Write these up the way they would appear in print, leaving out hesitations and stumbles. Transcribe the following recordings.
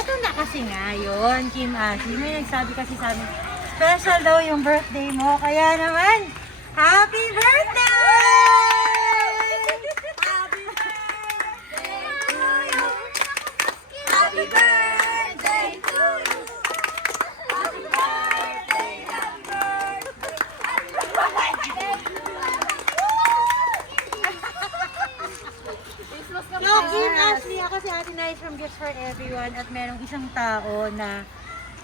Eto na kasi nga yun, Kim Ashley. May nagsabi kasi sa amin, special daw yung birthday mo. Kaya naman, happy birthday! Happy birthday to you! Happy birthday to you! Happy birthday, happy birthday, happy birthday! So, Kim Ashley, ako si Ate Nice from Gifts for Everyone at merong isang tao na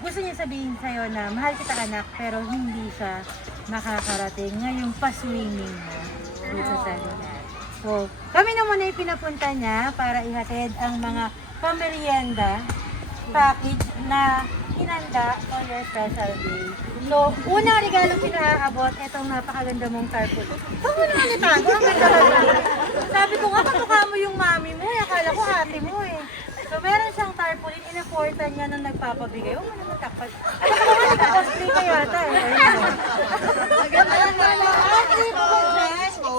gusto niya sabihin sa'yo na mahal kita anak pero hindi siya makakarating ngayong pa-swimming mo dito sa lugar. So, kami na muna yung pinapunta niya para ihatid ang mga pamerienda package na hinanda for your special day. So, unang regalong pinaabot, itong napakaganda mong tarpaulin. Saan mo naman itago? Ang ganda ba? Sabi ko nga, kamukha mo yung mami mo. Akala ko ate mo eh. So, meron siyang tarpaulin. Inaportan niya nung nagpapabigay. Huwag mo naman takpat. Ano ka naman? Nagpapastray ka yata eh. Maganda lang naman.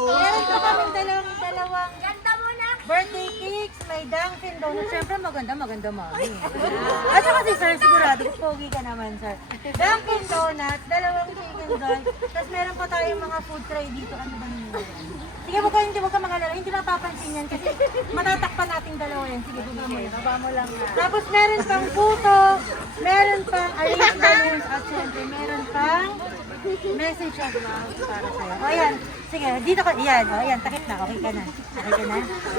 Meron pa kaming dalawang birthday cakes, may Dunkin Donuts. Siyempre maganda mami. At saka si sir, sigurado, pogi ka naman sir. Dunkin Donuts, dalawang chicken joy. Tapos meron pa tayong mga food tray dito. Ano ba nyo? Sige, huwag ka mag-alala. Hindi mapapansin yan kasi matatakpan nating dalawa yan. Sige, baba mo lang. Tapos meron pang puto, meron pang arranged balloons, at syempre meron pang message of love para sa'yo. O ayan, sige, dito ka, yan, o ayan, takip na, okay ka na. Okay ka na?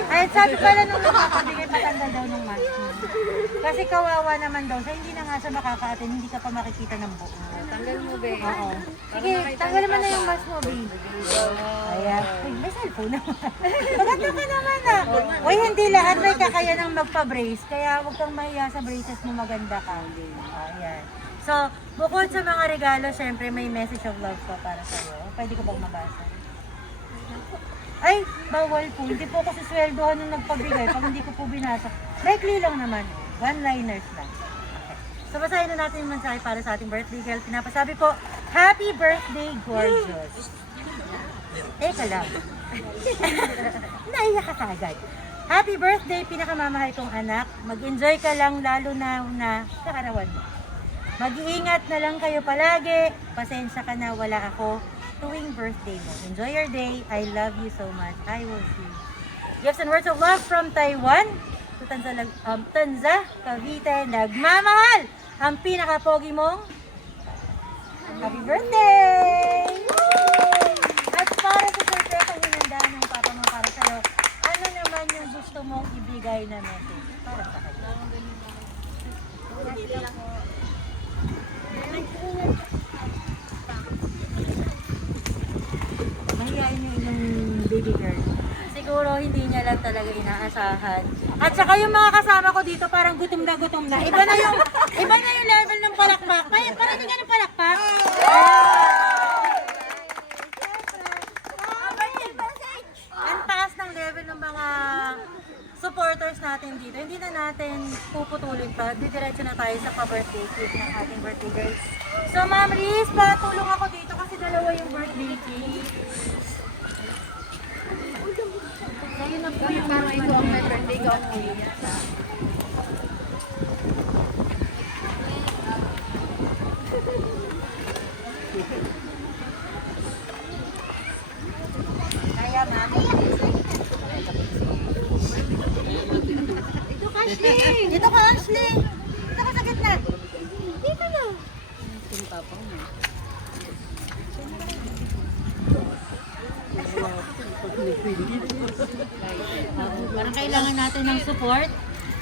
Ayan, sabi pala nung nakakabigay, patanggal daw ng mask mo. Kasi kawawa naman daw, sa hindi na nga siya makaka-attend, hindi ka pa makikita ng buo. Tanggal mo, be. Oo. Sige, tanggal naman na yung mask mo, be. Ayan, uy, may cellphone naman. Maganda ka naman ah. Uy, hindi lahat may kakayanang magpa-brace, kaya huwag kang mahiya sa braces mo, maganda ka. Ayan. So, bukod sa mga regalo, syempre may message of love pa para sa'yo. Pwede ko bang mabasa? Ay, bawal po. Hindi po ako sisweldohan nung nagpabigay pag hindi ko po binasa. Likely lang naman. One-liners lang. Okay. So, basahin na natin yung mensahe para sa ating birthday girl. Pinapasabi po, Happy birthday, gorgeous. Teka lang. Naiyak ka kagad. Happy birthday, pinakamamahal kong anak. Mag-enjoy ka lang lalo na sa karawan mo. Mag-iingat na lang kayo palagi. Pasensya ka na wala ako tuwing birthday mo. Enjoy your day. I love you so much. I will see you. Gifts and words of love from Taiwan to Tanza, Cavite. Nagmamahal ang pinaka-pogi mong happy birthday! At para sa surprise ang hinanda ng papa mo para sa'yo, ano naman yung gusto mong ibigay na message para sa kanya? Mahihain yung inyong baby girl. Siguro hindi niya lang talaga inaasahan. At saka yung mga kasama ko dito parang gutom na gutom na. Iba na yung level ng palakpak. Parang hindi ka ng palakpak. Ang taas ng level ng mga supporters natin dito. Hindi na natin puputulin pa. Didiretso na tayo sa pa-birthday cake ng ating birthday girls. So, Ma'am Riz, patulong ako dito kasi dalawa yung birthday cake. Sa'yo na po yung Parang ikaw ang may birthday ko ang uliya. Kaya, Ma'am. Dito ka, Ashley! Dito ka, Ashley! Dito ka sa gitna! Dito na! Yung papa mo. Parang kailangan natin ng support.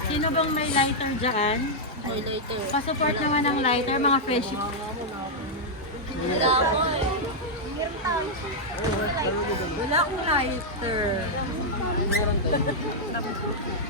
Sino bang may lighter dyan? Highlighter. Pa-support naman ng lighter, mga fresh. Wala ako eh. Wala akong lighter.